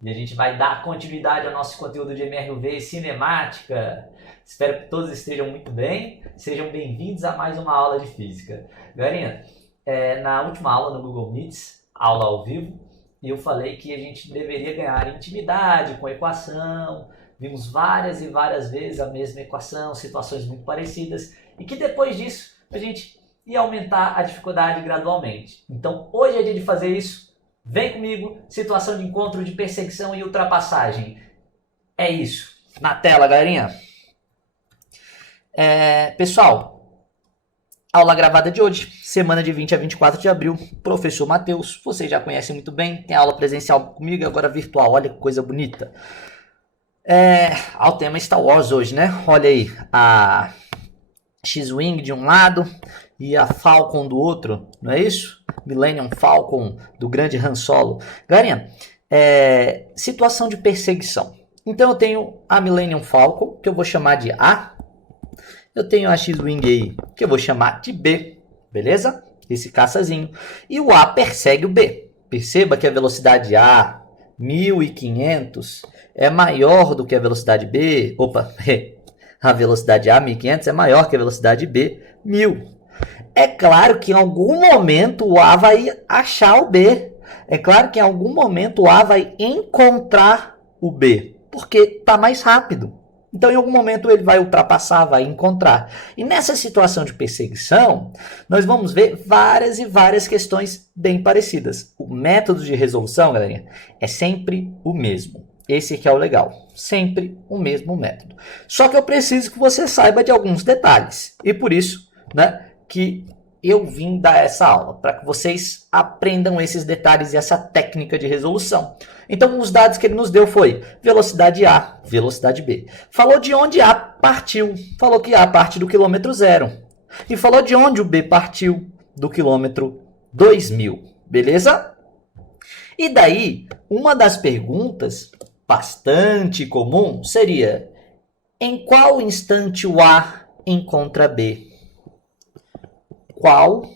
e a gente vai dar continuidade ao nosso conteúdo de MRUV e cinemática. Espero que todos estejam muito bem, sejam bem-vindos a mais uma aula de física. Galerinha, na última aula no Google Meets, aula ao vivo, eu falei que a gente deveria ganhar intimidade com a equação, vimos várias e várias vezes a mesma equação, situações muito parecidas, e que depois disso a gente ia aumentar a dificuldade gradualmente. Então hoje é dia de fazer isso. Vem comigo, situação de encontro, de perseguição e ultrapassagem. É isso. Na tela, galerinha. Pessoal, aula gravada de hoje, semana de 20 a 24 de abril, professor Matheus, vocês já conhecem muito bem, tem aula presencial comigo e agora virtual, olha que coisa bonita. O tema Star Wars hoje, né? Olha aí, a X-Wing de um lado e a Falcon do outro, não é isso? Millennium Falcon do grande Han Solo. Galerinha, situação de perseguição. Então eu tenho a Millennium Falcon, que eu vou chamar de A. Eu tenho a X-Wing aí, que eu vou chamar de B, beleza? Esse caçazinho. E o A persegue o B. Perceba que a velocidade A, 1500, é maior do que a velocidade B. Opa, a velocidade A, 1500, é maior que a velocidade B, 1000. É claro que em algum momento o A vai achar o B. É claro que em algum momento o A vai encontrar o B, porque está mais rápido. Então, em algum momento, ele vai ultrapassar, vai encontrar. E nessa situação de perseguição, nós vamos ver várias e várias questões bem parecidas. O método de resolução, galerinha, é sempre o mesmo. Esse aqui é o legal. Sempre o mesmo método. Só que eu preciso que você saiba de alguns detalhes. E por isso, né, que eu vim dar essa aula, para que vocês aprendam esses detalhes e essa técnica de resolução. Então, os dados que ele nos deu foi velocidade A, velocidade B. Falou de onde A partiu. Falou que A parte do quilômetro 0. E falou de onde o B partiu, do quilômetro 2000. Beleza? E daí, uma das perguntas bastante comum seria: em qual instante o A encontra B? Qual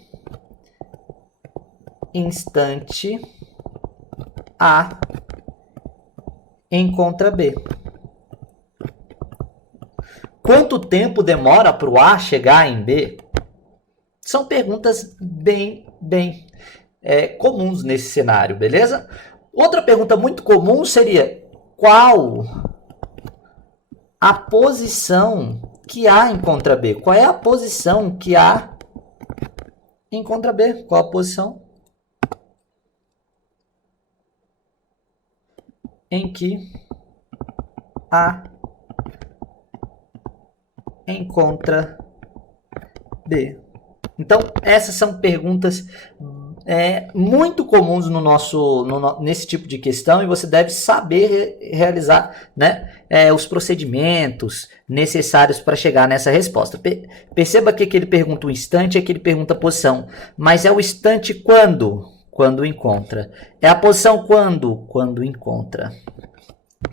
instante A encontra B? Quanto tempo demora para o A chegar em B? São perguntas bem comuns nesse cenário, beleza? Outra pergunta muito comum seria: qual a posição que A encontra B? Qual é a posição que A encontra B? Qual a posição em que A encontra B? Então, essas são perguntas muito comuns nesse tipo de questão, e você deve saber realizar, né, os procedimentos necessários para chegar nessa resposta. Perceba que ele pergunta o instante e que ele pergunta a posição, mas é o instante quando? Quando encontra. É a posição quando? Quando encontra.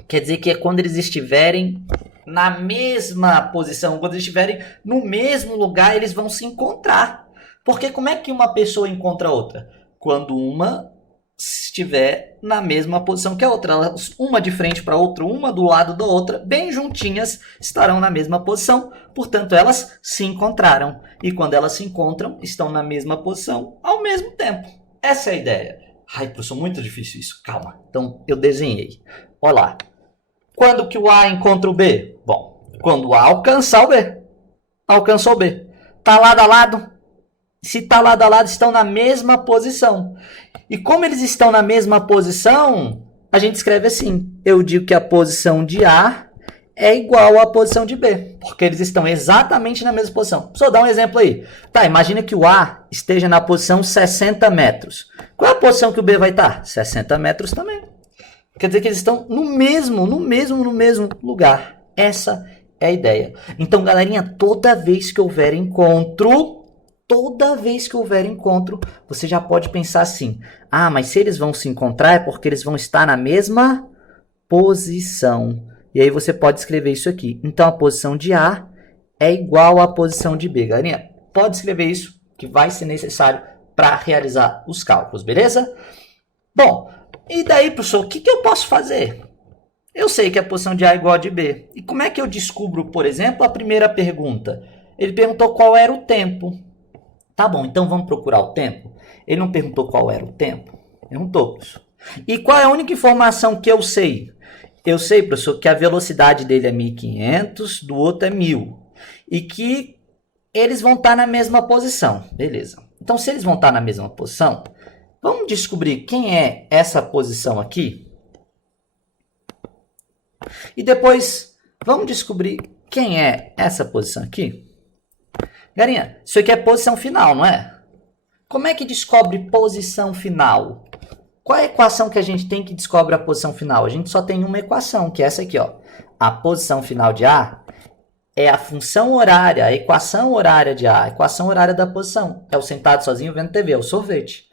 Quer dizer que é quando eles estiverem na mesma posição, quando eles estiverem no mesmo lugar, eles vão se encontrar. Porque como é que uma pessoa encontra outra? Quando uma estiver na mesma posição que a outra. Uma de frente para a outra, uma do lado da outra, bem juntinhas, estarão na mesma posição. Portanto, elas se encontraram. E quando elas se encontram, estão na mesma posição ao mesmo tempo. Essa é a ideia. Ai, professor, muito difícil isso. Calma. Então, eu desenhei. Olha lá. Quando que o A encontra o B? Bom, quando o A alcançar o B. Alcançou o B. Está lado a lado. Se está lado a lado, estão na mesma posição. E como eles estão na mesma posição, a gente escreve assim. Eu digo que a posição de A é igual à posição de B, porque eles estão exatamente na mesma posição. Só dar um exemplo aí. Tá, imagina que o A esteja na posição 60 metros. Qual é a posição que o B vai estar? 60 metros também. Quer dizer que eles estão no mesmo lugar. Essa é a ideia. Então, galerinha, toda vez que houver encontro, você já pode pensar assim: ah, mas se eles vão se encontrar é porque eles vão estar na mesma posição. E aí você pode escrever isso aqui. Então, a posição de A é igual à posição de B. Galerinha, pode escrever isso, que vai ser necessário para realizar os cálculos, beleza? Bom, E daí, professor, o que eu posso fazer? Eu sei que a posição de A é igual a de B. E como é que eu descubro, por exemplo, a primeira pergunta? Ele perguntou qual era o tempo. Tá bom, então vamos procurar o tempo. Ele não perguntou qual era o tempo? Perguntou, professor. E qual é a única informação que eu sei? Eu sei, professor, que a velocidade dele é 1.500, do outro é 1.000. E que eles vão estar na mesma posição. Beleza. Então, se eles vão estar na mesma posição, vamos descobrir quem é essa posição aqui? E depois, vamos descobrir quem é essa posição aqui? Galinha, isso aqui é posição final, não é? Como é que descobre posição final? Qual é a equação que a gente tem que descobre a posição final? A gente só tem uma equação, que é essa aqui, ó. A posição final de A é a função horária, a equação horária de A, a equação horária da posição. É o sentado sozinho vendo TV, é o sorvete.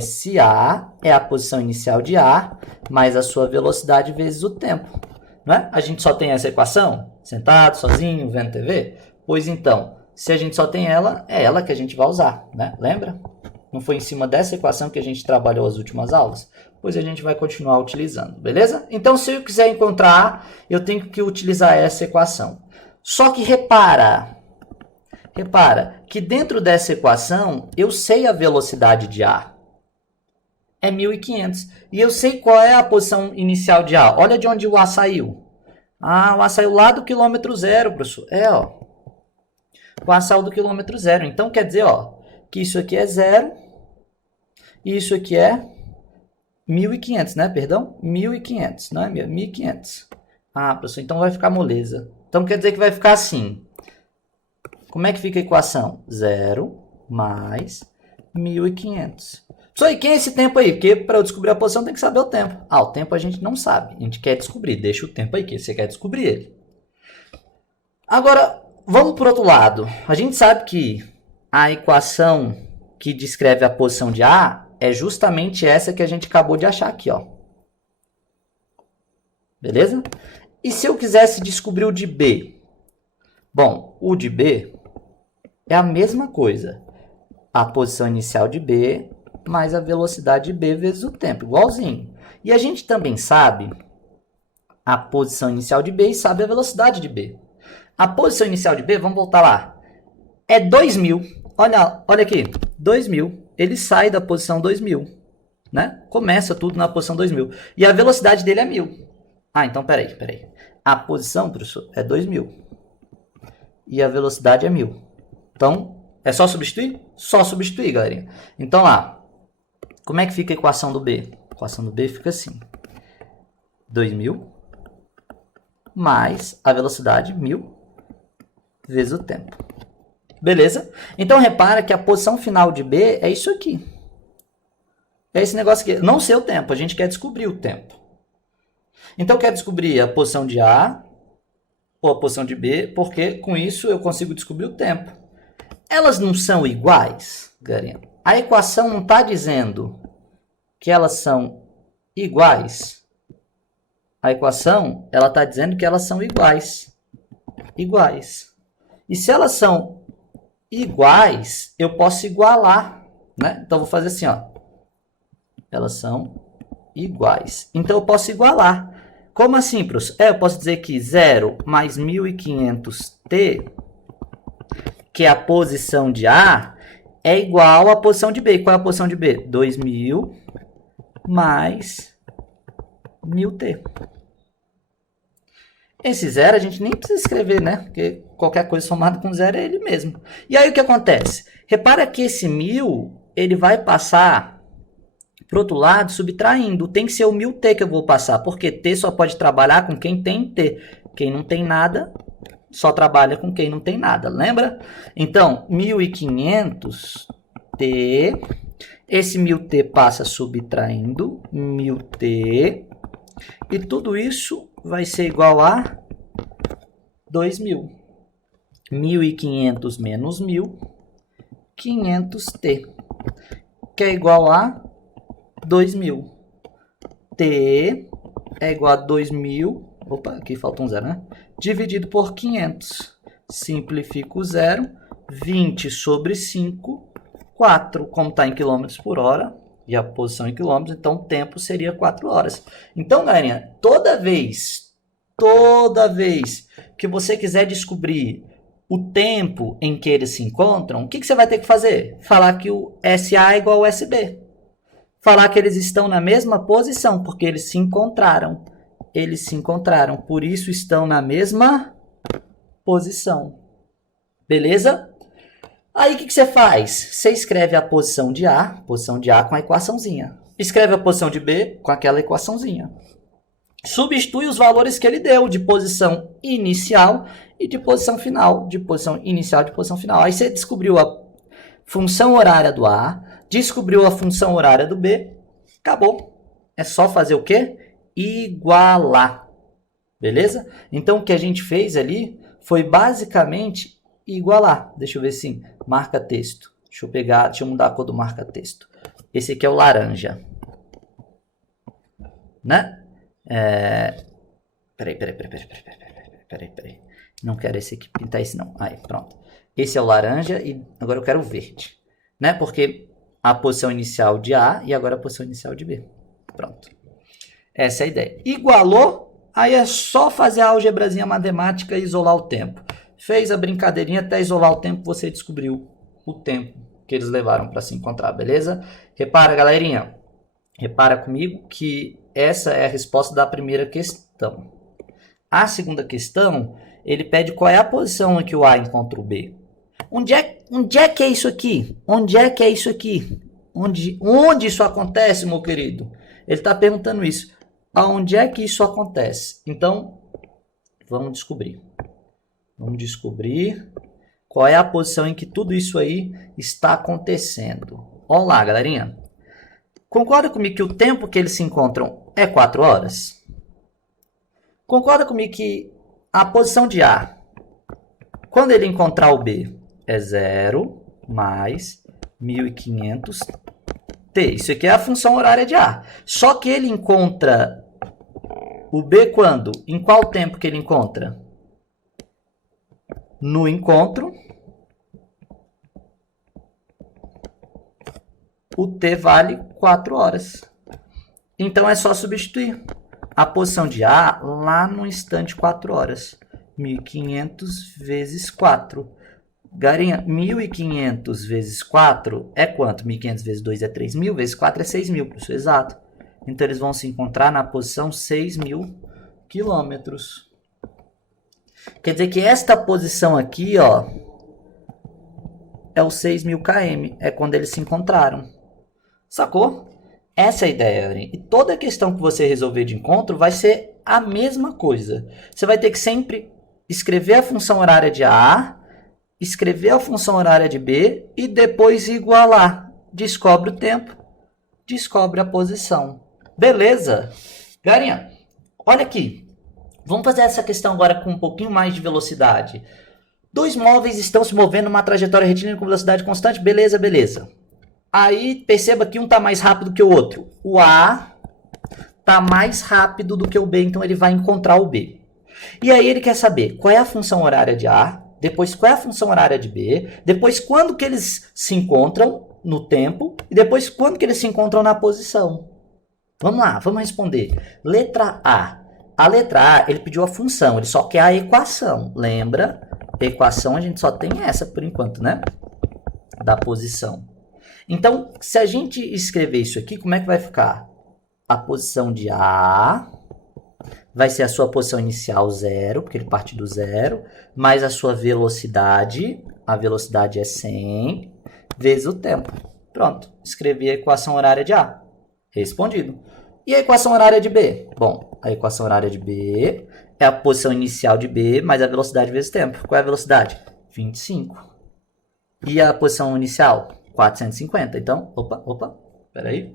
SA é a posição inicial de A, mais a sua velocidade vezes o tempo. Não é? A gente só tem essa equação? Sentado, sozinho, vendo TV? Pois então, se a gente só tem ela, é ela que a gente vai usar, né? Lembra? Não foi em cima dessa equação que a gente trabalhou as últimas aulas? Pois a gente vai continuar utilizando, beleza? Então, se eu quiser encontrar A, eu tenho que utilizar essa equação. Só que repara que dentro dessa equação, eu sei a velocidade de A. É 1.500. E eu sei qual é a posição inicial de A. Olha de onde o A saiu. Ah, o A saiu lá do quilômetro zero, professor. Ó. O A saiu do quilômetro zero. Então, quer dizer, ó, que isso aqui é zero. E isso aqui é 1.500, né? Perdão? 1.500, não é 1.500. Ah, professor, então vai ficar moleza. Então, quer dizer que vai ficar assim. Como é que fica a equação? 0 mais 1.500. Professor, e quem é esse tempo aí? Porque para eu descobrir a posição tem que saber o tempo. Ah, o tempo a gente não sabe. A gente quer descobrir. Deixa o tempo aí, que você quer descobrir ele. Agora, vamos para o outro lado. A gente sabe que a equação que descreve a posição de A é justamente essa que a gente acabou de achar aqui, ó. Beleza? E se eu quisesse descobrir o de B? Bom, o de B é a mesma coisa. A posição inicial de B mais a velocidade de B vezes o tempo, igualzinho. E a gente também sabe a posição inicial de B e sabe a velocidade de B. A posição inicial de B, vamos voltar lá, é 2.000. Olha aqui, 2.000. Ele sai da posição 2.000, né? Começa tudo na posição 2.000. E a velocidade dele é 1.000. Ah, então peraí. A posição, professor, é 2.000. E a velocidade é 1.000. Então, é só substituir? Só substituir, galerinha. Então, lá. Como é que fica a equação do B? A equação do B fica assim. 2.000 mais a velocidade 1.000 vezes o tempo. Beleza? Então, repara que a posição final de B é isso aqui. É esse negócio aqui. Não sei o tempo, a gente quer descobrir o tempo. Então, quer descobrir a posição de A ou a posição de B, porque com isso eu consigo descobrir o tempo. Elas não são iguais, galerinha? A equação não está dizendo que elas são iguais. A equação, ela está dizendo que elas são iguais. Iguais. E se elas são iguais, eu posso igualar, né? Então, vou fazer assim, ó. Elas são iguais. Então, eu posso igualar. Como assim, professor? Eu posso dizer que 0 mais 1.500t, que é a posição de A, é igual à posição de B. Qual é a posição de B? 2.000 mais 1.000t. Esse zero a gente nem precisa escrever, né? Porque qualquer coisa somada com zero é ele mesmo. E aí o que acontece? Repara que esse 1.000, ele vai passar para o outro lado subtraindo. Tem que ser o 1.000t que eu vou passar, porque t só pode trabalhar com quem tem t. Quem não tem nada, só trabalha com quem não tem nada, lembra? Então, 1.500t, esse 1.000t passa subtraindo 1.000t, e tudo isso vai ser igual a 2.000. 1.500 menos 1.000, 500t, que é igual a 2.000. T é igual a 2.000, opa, aqui falta um zero, né? Dividido por 500. Simplifico o zero. 20 sobre 5, 4. Como está em quilômetros por hora, e a posição em quilômetros, então o tempo seria 4 horas. Então, galerinha, toda vez que você quiser descobrir o tempo em que eles se encontram, o que você vai ter que fazer? Falar que o SA é igual ao SB. Falar que eles estão na mesma posição, porque eles se encontraram. Eles se encontraram, por isso estão na mesma posição. Beleza? Aí o que você faz? Você escreve a posição de A com a equaçãozinha. Escreve a posição de B com aquela equaçãozinha. Substitui os valores que ele deu de posição inicial e de posição final. De posição inicial e de posição final. Aí você descobriu a função horária do A, descobriu a função horária do B, acabou. É só fazer o quê? Igualar. Beleza? Então o que a gente fez ali foi basicamente igualar. Deixa eu ver assim. Marca texto. Deixa eu mudar a cor do marca texto. Esse aqui é o laranja. Né? Peraí. Não quero esse aqui, pintar esse não. Aí, pronto. Esse é o laranja e agora eu quero o verde. Né? Porque a posição inicial de A e agora a posição inicial de B. Pronto. Essa é a ideia. Igualou, aí é só fazer a algebrazinha matemática e isolar o tempo. Fez a brincadeirinha até isolar o tempo, você descobriu o tempo que eles levaram para se encontrar, beleza? Repara, galerinha. Repara comigo que essa é a resposta da primeira questão. A segunda questão, ele pede qual é a posição em que o A encontra o B. Onde é que é isso aqui? Onde é que é isso aqui? Onde isso acontece, meu querido? Ele está perguntando isso. Aonde é que isso acontece? Então, vamos descobrir. Vamos descobrir qual é a posição em que tudo isso aí está acontecendo. Olha lá, galerinha. Concorda comigo que o tempo que eles se encontram é 4 horas? Concorda comigo que a posição de A, quando ele encontrar o B, é 0 mais 1500 T. Isso aqui é a função horária de A. Só que ele encontra o B quando? Em qual tempo que ele encontra? No encontro, o T vale 4 horas. Então, é só substituir a posição de A lá no instante 4 horas. 1500 vezes 4. Garinha, 1500 vezes 4 é quanto? 1500 vezes 2 é 3.000, vezes 4 é 6.000, professor, exato. Então, eles vão se encontrar na posição 6.000 quilômetros. Quer dizer que esta posição aqui, ó, é os 6.000 km, é quando eles se encontraram. Sacou? Essa é a ideia, galerinha. E toda questão que você resolver de encontro vai ser a mesma coisa. Você vai ter que sempre escrever a função horária de A, escrever a função horária de B e depois igualar. Descobre o tempo, descobre a posição. Beleza? Galerinha, olha aqui. Vamos fazer essa questão agora com um pouquinho mais de velocidade. Dois móveis estão se movendo numa trajetória retilínea com velocidade constante. Beleza, beleza. Aí perceba que um está mais rápido que o outro. O A está mais rápido do que o B, então ele vai encontrar o B. E aí ele quer saber qual é a função horária de A, depois qual é a função horária de B, depois quando que eles se encontram no tempo e depois quando que eles se encontram na posição. Vamos lá, vamos responder. Letra A. A letra A, ele pediu a função, ele só quer a equação. Lembra? Equação a gente só tem essa por enquanto, né? Da posição. Então, se a gente escrever isso aqui, como é que vai ficar? A posição de A vai ser a sua posição inicial 0, porque ele parte do 0, mais a sua velocidade, a velocidade é 100, vezes o tempo. Pronto, escrevi a equação horária de A. Respondido. E a equação horária de B? Bom, a equação horária de B é a posição inicial de B mais a velocidade vezes tempo. Qual é a velocidade? 25. E a posição inicial? 450. Então, peraí.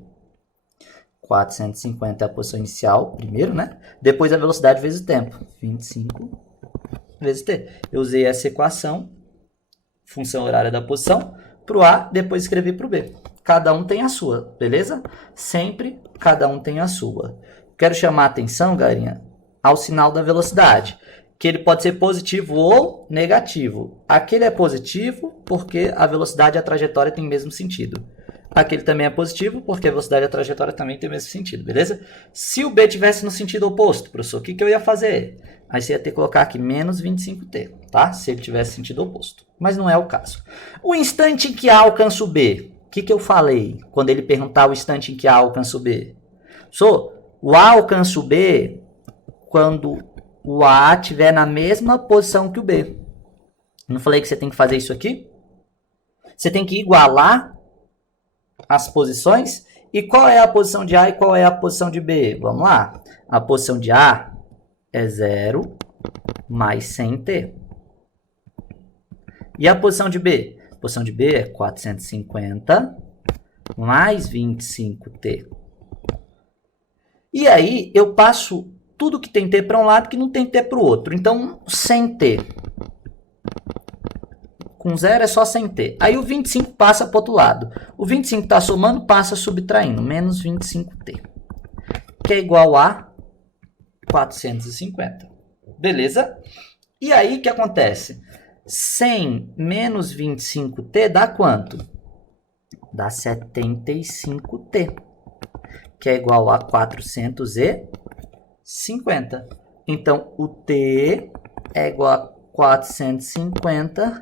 450 é a posição inicial, primeiro, né? Depois a velocidade vezes o tempo. 25 vezes t. Eu usei essa equação, função horária da posição, para o A, depois escrevi para o B. Cada um tem a sua, beleza? Sempre cada um tem a sua. Quero chamar a atenção, galerinha, ao sinal da velocidade, que ele pode ser positivo ou negativo. Aqui ele é positivo porque a velocidade e a trajetória têm o mesmo sentido. aquele também é positivo, porque a velocidade da trajetória também tem o mesmo sentido, beleza? Se o B tivesse no sentido oposto, professor, o que eu ia fazer? Aí você ia ter que colocar aqui menos 25t, tá? Se ele tivesse sentido oposto. Mas não é o caso. O instante em que A alcança o B, o que eu falei quando ele perguntar o instante em que A alcança o B? O A alcança o B quando o A estiver na mesma posição que o B. Não falei que você tem que fazer isso aqui? Você tem que igualar as posições. E qual é a posição de A e qual é a posição de B? Vamos lá. A posição de A é 0 mais 100t. E a posição de B? A posição de B é 450 mais 25t. E aí eu passo tudo que tem t para um lado que não tem t para o outro. Então, 100t. Com 0 é só 100t. Aí o 25 passa para o outro lado. O 25 está somando, passa subtraindo. Menos 25t. Que é igual a 450. Beleza? E aí o que acontece? 100 menos 25t dá quanto? Dá 75t. Que é igual a 450. Então, o t é igual a 450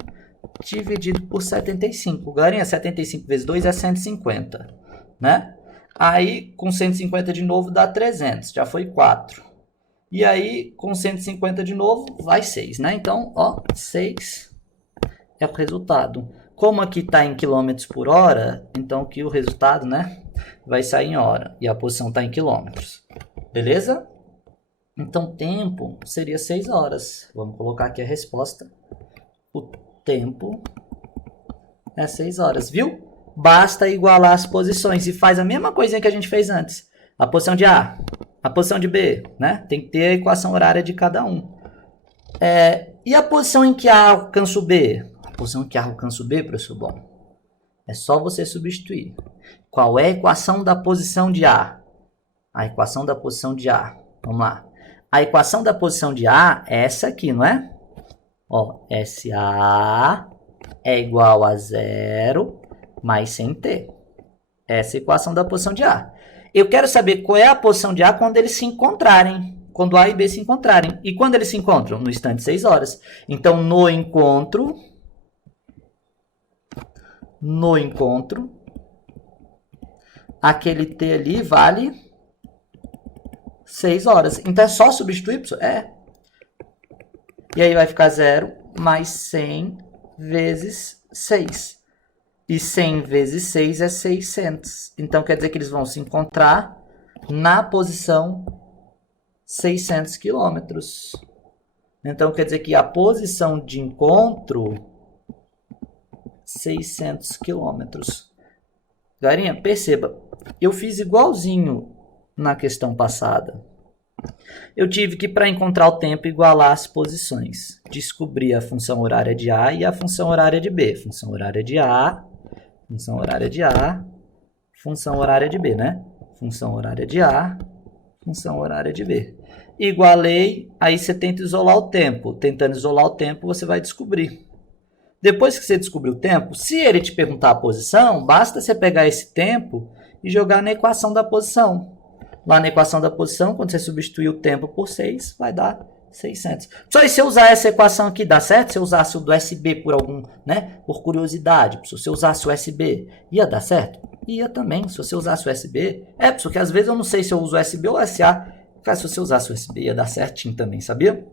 dividido por 75. Galerinha, 75 vezes 2 é 150, né? Aí, com 150 de novo, dá 300. Já foi 4. E aí, com 150 de novo, vai 6, né? Então, ó, 6 é o resultado. Como aqui está em quilômetros por hora, então aqui o resultado, né, vai sair em hora. E a posição está em quilômetros. Beleza? Então, tempo seria 6 horas. Vamos colocar aqui a resposta. O tempo é 6 horas, viu? Basta igualar as posições e faz a mesma coisinha que a gente fez antes. A posição de A, a posição de B, né? Tem que ter a equação horária de cada um. E a posição em que A alcança o B? A posição em que A alcança o B, professor, bom, é só você substituir. Qual é a equação da posição de A? A equação da posição de A. Vamos lá. A equação da posição de A é essa aqui, não é? Ó, SA é igual a 0 mais 100t. Essa é a equação da posição de A. Eu quero saber qual é a posição de A quando eles se encontrarem. Quando A e B se encontrarem. E quando eles se encontram? No instante 6 horas. Então, no encontro, aquele t ali vale 6 horas. Então, é só substituir, professor? É. E aí vai ficar 0 mais 100 vezes 6. E 100 vezes 6 é 600. Então, quer dizer que eles vão se encontrar na posição 600 quilômetros. Então, quer dizer que a posição de encontro, 600 quilômetros. Galerinha, perceba, eu fiz igualzinho na questão passada. Eu tive que, para encontrar o tempo, igualar as posições. Descobrir a função horária de A e a função horária de B. Função horária de A, função horária de A, função horária de B, né? Função horária de A, função horária de B. Igualei, aí você tenta isolar o tempo. Tentando isolar o tempo, você vai descobrir. Depois que você descobrir o tempo, se ele te perguntar a posição, basta você pegar esse tempo e jogar na equação da posição. Lá na equação da posição, quando você substituir o tempo por 6, vai dar 600. Só se eu usar essa equação aqui, dá certo? Se eu usasse o do SB por algum, né, por curiosidade, se você usasse o SB, ia dar certo? Ia também, se você usasse o SB. Porque às vezes eu não sei se eu uso o SB ou o SA. Cara, se você usasse o SB, ia dar certinho também, sabia?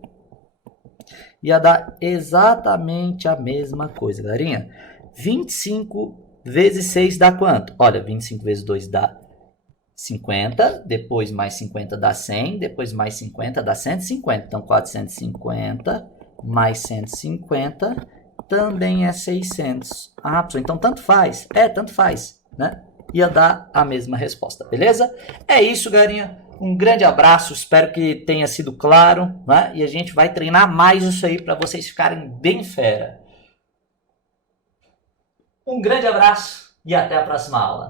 Ia dar exatamente a mesma coisa, galerinha. 25 vezes 6 dá quanto? Olha, 25 vezes 2 dá 50, depois mais 50 dá 100, depois mais 50 dá 150. Então, 450 mais 150 também é 600. Ah, professor, então tanto faz. Tanto faz, né? Ia dar a mesma resposta, beleza? É isso, galerinha. Um grande abraço, espero que tenha sido claro, né? E a gente vai treinar mais isso aí para vocês ficarem bem fera. Um grande abraço e até a próxima aula.